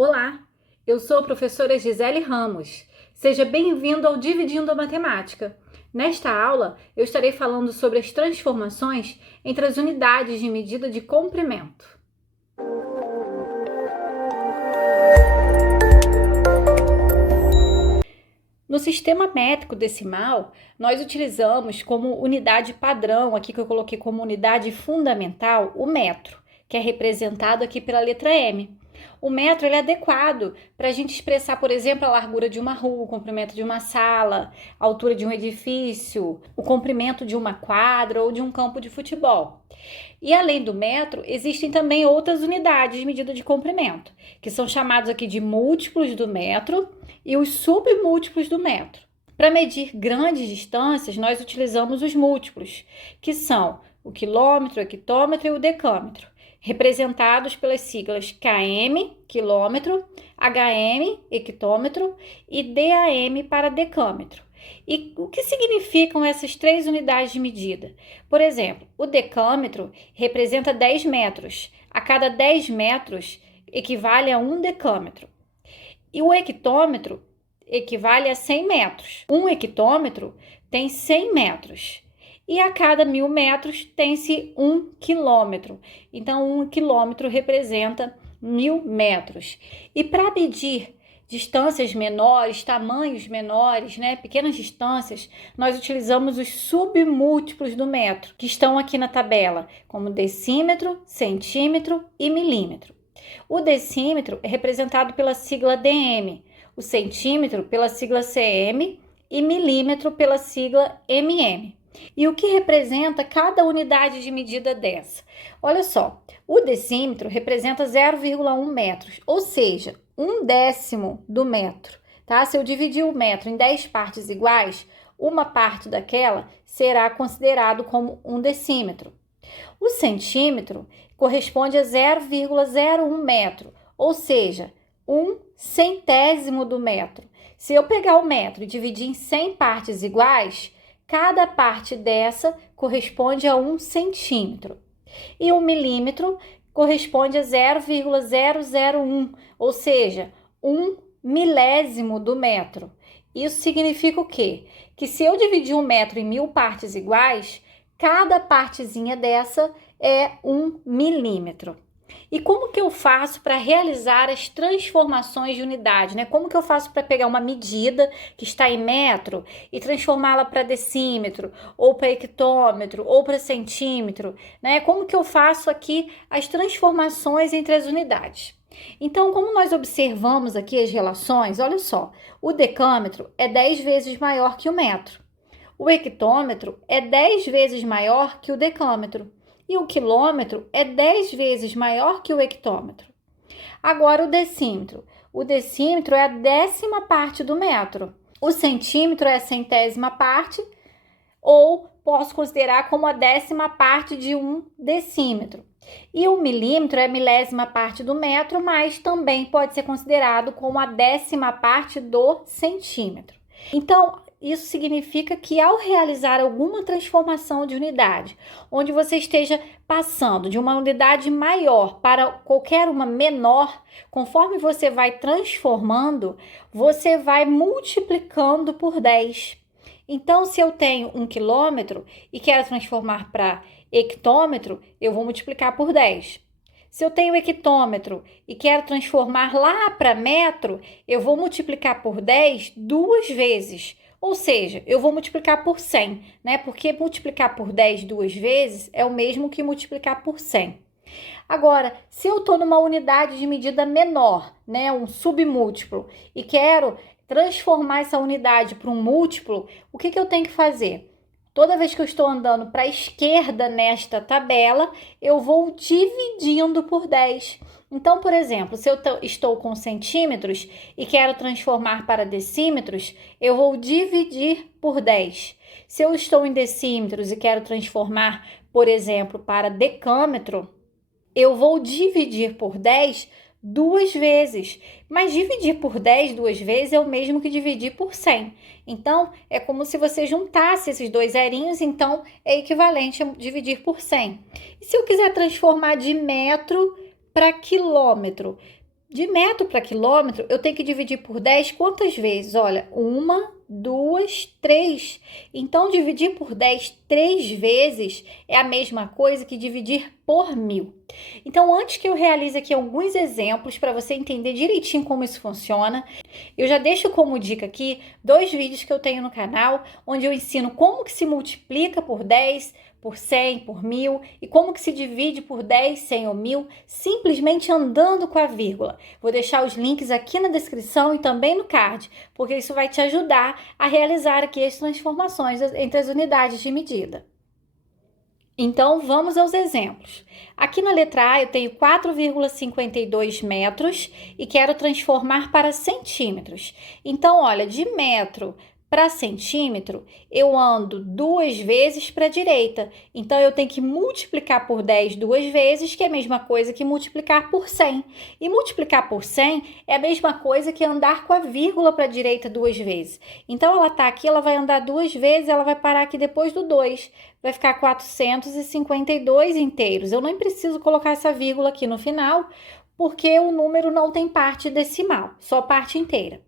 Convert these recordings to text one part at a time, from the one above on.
Olá, eu sou a professora Gisele Ramos. Seja bem-vindo ao Dividindo a Matemática. Nesta aula, eu estarei falando sobre as transformações entre as unidades de medida de comprimento. No sistema métrico decimal, nós utilizamos como unidade padrão, aqui que eu coloquei como unidade fundamental, o metro, que é representado aqui pela letra M. O metro ele é adequado para a gente expressar, por exemplo, a largura de uma rua, o comprimento de uma sala, a altura de um edifício, o comprimento de uma quadra ou de um campo de futebol. E além do metro, existem também outras unidades de medida de comprimento, que são chamados aqui de múltiplos do metro e os submúltiplos do metro. Para medir grandes distâncias, nós utilizamos os múltiplos, que são o quilômetro, o hectômetro e o decâmetro, representados pelas siglas km, quilômetro, hm, hectômetro e DAM para decâmetro. E o que significam essas três unidades de medida? Por exemplo, o decâmetro representa 10 metros. A cada 10 metros equivale a 1 decâmetro. E o hectômetro equivale a 100 metros. Um hectômetro tem 100 metros. E a cada 1000 metros tem-se 1 quilômetro. Então, 1 quilômetro representa 1000 metros. E para medir distâncias menores, tamanhos menores, pequenas distâncias, nós utilizamos os submúltiplos do metro, que estão aqui na tabela, como decímetro, centímetro e milímetro. O decímetro é representado pela sigla dm, o centímetro pela sigla cm e milímetro pela sigla mm. E o que representa cada unidade de medida dessa? Olha só, o decímetro representa 0,1 metros, ou seja, 1/10 do metro, tá? Se eu dividir o metro em 10 partes iguais, uma parte daquela será considerado como 1 decímetro. O centímetro corresponde a 0,01 metro, ou seja, 1 centésimo do metro. Se eu pegar o metro e dividir em 100 partes iguais, cada parte dessa corresponde a 1 centímetro. E o milímetro corresponde a 0,001, ou seja, 1 milésimo do metro. Isso significa o quê? Que se eu dividir um metro em 1000 partes iguais, cada partezinha dessa é 1 milímetro. E como que eu faço para realizar as transformações de unidade, Como que eu faço para pegar uma medida que está em metro e transformá-la para decímetro, ou para hectômetro, ou para centímetro, Como que eu faço aqui as transformações entre as unidades? Então, como nós observamos aqui as relações, olha só, o decâmetro é 10 vezes maior que o metro. O hectômetro é 10 vezes maior que o decâmetro. E o quilômetro é 10 vezes maior que o hectômetro. Agora, o decímetro. O decímetro é a 10ª parte do metro. O centímetro é a 100ª parte, ou posso considerar como a 10ª parte de 1 decímetro. E o milímetro é a 1000ª parte do metro, mas também pode ser considerado como a 10ª parte do centímetro. Então, isso significa que ao realizar alguma transformação de unidade, onde você esteja passando de uma unidade maior para qualquer uma menor, conforme você vai transformando, você vai multiplicando por 10. Então, se eu tenho 1 quilômetro e quero transformar para hectômetro, eu vou multiplicar por 10. Se eu tenho hectômetro e quero transformar lá para metro, eu vou multiplicar por 10 duas vezes. Ou seja, eu vou multiplicar por 100, Porque multiplicar por 10 duas vezes é o mesmo que multiplicar por 100. Agora, se eu estou numa unidade de medida menor, um submúltiplo, e quero transformar essa unidade para um múltiplo, o que eu tenho que fazer? Toda vez que eu estou andando para a esquerda nesta tabela, eu vou dividindo por 10. Então, por exemplo, se eu estou com centímetros e quero transformar para decímetros, eu vou dividir por 10. Se eu estou em decímetros e quero transformar, por exemplo, para decâmetro, eu vou dividir por 10 duas vezes. Mas dividir por 10 duas vezes é o mesmo que dividir por 100. Então, é como se você juntasse esses dois zerinhos, então é equivalente a dividir por 100. E se eu quiser transformar de metro para quilômetro, De metro para quilômetro, eu tenho que dividir por 10 quantas vezes? Olha, 1, 2, 3. Então, dividir por 10 3 vezes é a mesma coisa que dividir por 1000. Então, antes que eu realize aqui alguns exemplos para você entender direitinho como isso funciona, eu já deixo como dica aqui 2 vídeos que eu tenho no canal, onde eu ensino como que se multiplica por 10, por 100, por 1000 e como que se divide por 10, 100 ou 1000, simplesmente andando com a vírgula. Vou deixar os links aqui na descrição e também no card, porque isso vai te ajudar a realizar aqui as transformações entre as unidades de medida. Então, vamos aos exemplos. Aqui na letra A, eu tenho 4,52 metros e quero transformar para centímetros. Então, olha, de metro para centímetro, eu ando 2 vezes para a direita. Então, eu tenho que multiplicar por 10 2 vezes, que é a mesma coisa que multiplicar por 100. E multiplicar por 100 é a mesma coisa que andar com a vírgula para a direita 2 vezes. Então, ela está aqui, ela vai andar 2 vezes, ela vai parar aqui depois do 2. Vai ficar 452 inteiros. Eu nem preciso colocar essa vírgula aqui no final, porque o número não tem parte decimal, só parte inteira.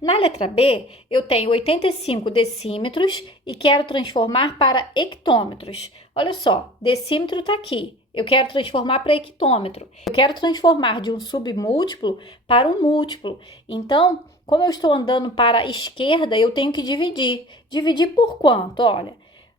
Na letra B, eu tenho 85 decímetros e quero transformar para hectômetros. Olha só, decímetro está aqui. Eu quero transformar para hectômetro. Eu quero transformar de um submúltiplo para um múltiplo. Então, como eu estou andando para a esquerda, eu tenho que dividir. Dividir por quanto? Olha,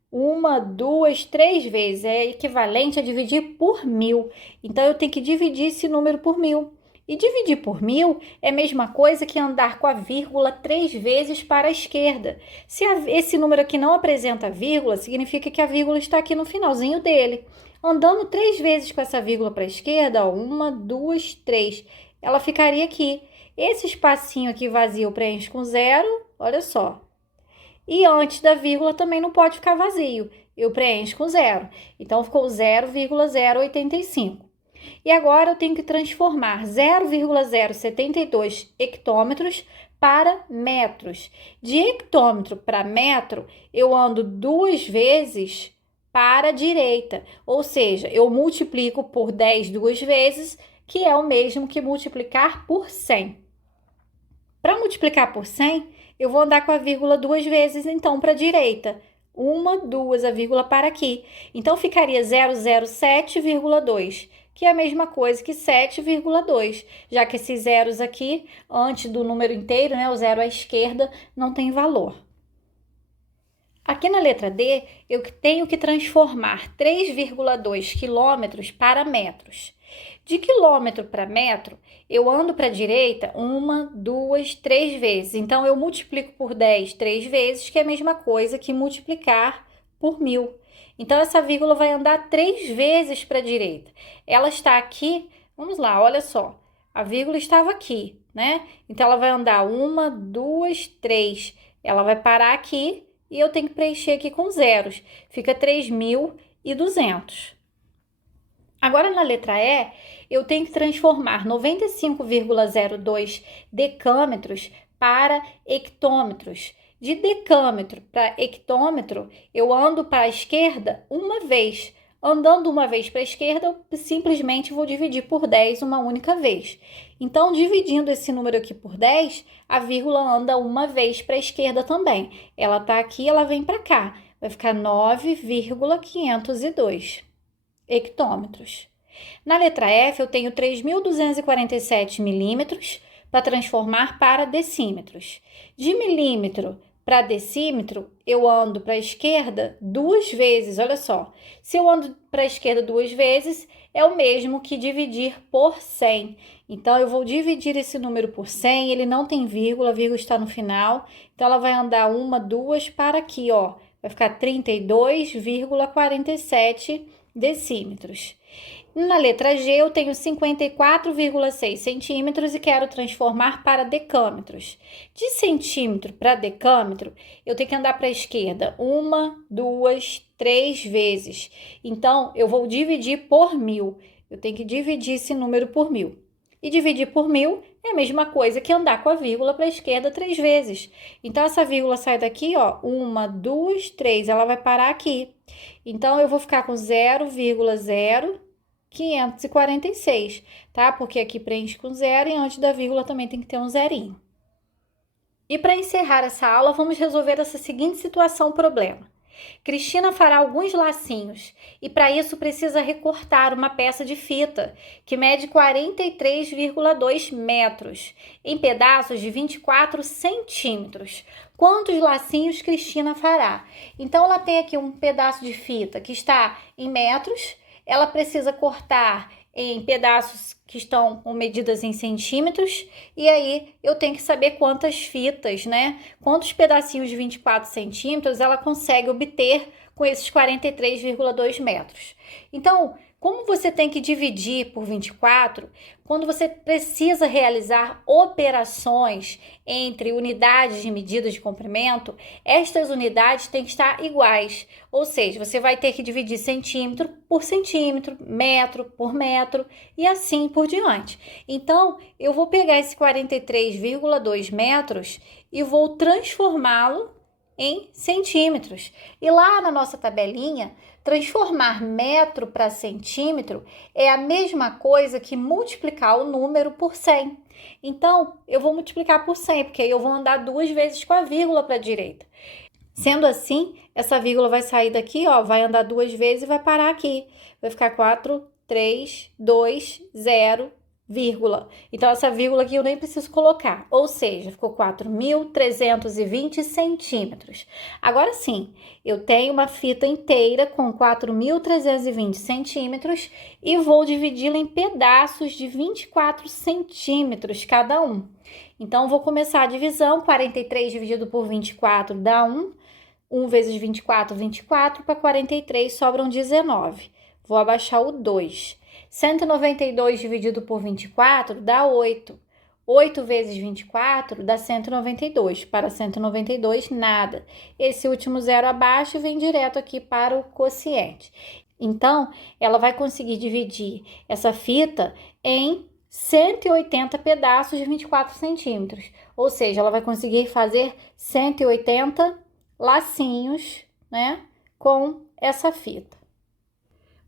1, 2, 3 vezes. É equivalente a dividir por 1000. Então, eu tenho que dividir esse número por 1000. E dividir por 1000 é a mesma coisa que andar com a vírgula 3 vezes para a esquerda. Se esse número aqui não apresenta vírgula, significa que a vírgula está aqui no finalzinho dele. Andando 3 vezes com essa vírgula para a esquerda, ó, 1, 2, 3, ela ficaria aqui. Esse espacinho aqui vazio eu preencho com 0, olha só. E antes da vírgula também não pode ficar vazio, eu preencho com 0. Então, ficou 0,085. E agora eu tenho que transformar 0,072 hectômetros para metros. De hectômetro para metro, eu ando 2 vezes para a direita. Ou seja, eu multiplico por 10 2 vezes, que é o mesmo que multiplicar por 100. Para multiplicar por 100, eu vou andar com a vírgula 2 vezes, então, para a direita. 1, 2, a vírgula para aqui. Então, ficaria 007,2. Que é a mesma coisa que 7,2, já que esses zeros aqui, antes do número inteiro, né, o zero à esquerda, não tem valor. Aqui na letra D, eu tenho que transformar 3,2 quilômetros para metros. De quilômetro para metro, eu ando para a direita 1, 2, 3 vezes. Então, eu multiplico por 10 3 vezes, que é a mesma coisa que multiplicar por 1000. Então, essa vírgula vai andar 3 vezes para a direita. Ela está aqui, vamos lá, olha só. A vírgula estava aqui, né? Então, ela vai andar 1, 2, 3. Ela vai parar aqui e eu tenho que preencher aqui com zeros. Fica 3.200. Agora, na letra E, eu tenho que transformar 95,02 decâmetros para hectômetros. De decâmetro para hectômetro, eu ando para a esquerda uma vez. Andando uma vez para a esquerda, eu simplesmente vou dividir por 10 uma única vez. Então, dividindo esse número aqui por 10, a vírgula anda uma vez para a esquerda também. Ela está aqui, ela vem para cá. Vai ficar 9,502 hectômetros. Na letra F, eu tenho 3.247 milímetros para transformar para decímetros. De milímetro para decímetro, eu ando para a esquerda 2 vezes, olha só. Se eu ando para a esquerda 2 vezes, é o mesmo que dividir por 100. Então, eu vou dividir esse número por 100, ele não tem vírgula, a vírgula está no final. Então, ela vai andar 1, 2 para aqui, ó. Vai ficar 32,47 decímetros. Na letra G, eu tenho 54,6 centímetros e quero transformar para decâmetros. De centímetro para decâmetro, eu tenho que andar para a esquerda 1, 2, 3 vezes. Então, eu vou dividir por 1000. Eu tenho que dividir esse número por 1000. E dividir por 1000 é a mesma coisa que andar com a vírgula para a esquerda 3 vezes. Então, essa vírgula sai daqui, ó, 1, 2, 3, ela vai parar aqui. Então, eu vou ficar com 0,0 546, tá? Porque aqui preenche com zero e antes da vírgula também tem que ter um zerinho. E para encerrar essa aula, vamos resolver essa seguinte situação, problema. Cristina fará alguns lacinhos e para isso precisa recortar uma peça de fita que mede 43,2 metros em pedaços de 24 centímetros. Quantos lacinhos Cristina fará? Então, ela tem aqui um pedaço de fita que está em metros, ela precisa cortar em pedaços que estão com medidas em centímetros, e aí eu tenho que saber quantas fitas, né? Quantos pedacinhos de 24 centímetros ela consegue obter com esses 43,2 metros. Então, como você tem que dividir por 24, quando você precisa realizar operações entre unidades de medidas de comprimento, estas unidades têm que estar iguais. Ou seja, você vai ter que dividir centímetro por centímetro, metro por metro e assim por diante. Então, eu vou pegar esse 43,2 metros e vou transformá-lo em centímetros. E lá na nossa tabelinha, transformar metro para centímetro é a mesma coisa que multiplicar o número por 100. Então, eu vou multiplicar por 100, porque aí eu vou andar 2 vezes com a vírgula para a direita. Sendo assim, essa vírgula vai sair daqui, ó, vai andar 2 vezes e vai parar aqui. Vai ficar 4, 3, 2, 0, vírgula. Então, essa vírgula aqui eu nem preciso colocar. Ou seja, ficou 4.320 centímetros. Agora sim, eu tenho uma fita inteira com 4.320 centímetros e vou dividi-la em pedaços de 24 centímetros cada um. Então, vou começar a divisão. 43 dividido por 24 dá 1. 1 vezes 24, 24. Para 43 sobram 19. Vou abaixar o 2. 192 dividido por 24 dá 8. 8 vezes 24 dá 192. Para 192, nada. Esse último zero abaixo vem direto aqui para o quociente. Então, ela vai conseguir dividir essa fita em 180 pedaços de 24 centímetros. Ou seja, ela vai conseguir fazer 180 lacinhos, né, com essa fita.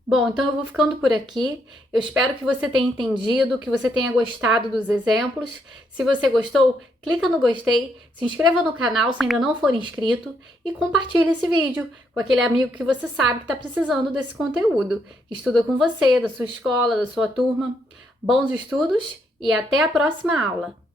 Bom, então eu vou ficando por aqui. Eu espero que você tenha entendido, que você tenha gostado dos exemplos. Se você gostou, clica no gostei, se inscreva no canal se ainda não for inscrito e compartilhe esse vídeo com aquele amigo que você sabe que está precisando desse conteúdo, que estuda com você, da sua escola, da sua turma. Bons estudos e até a próxima aula!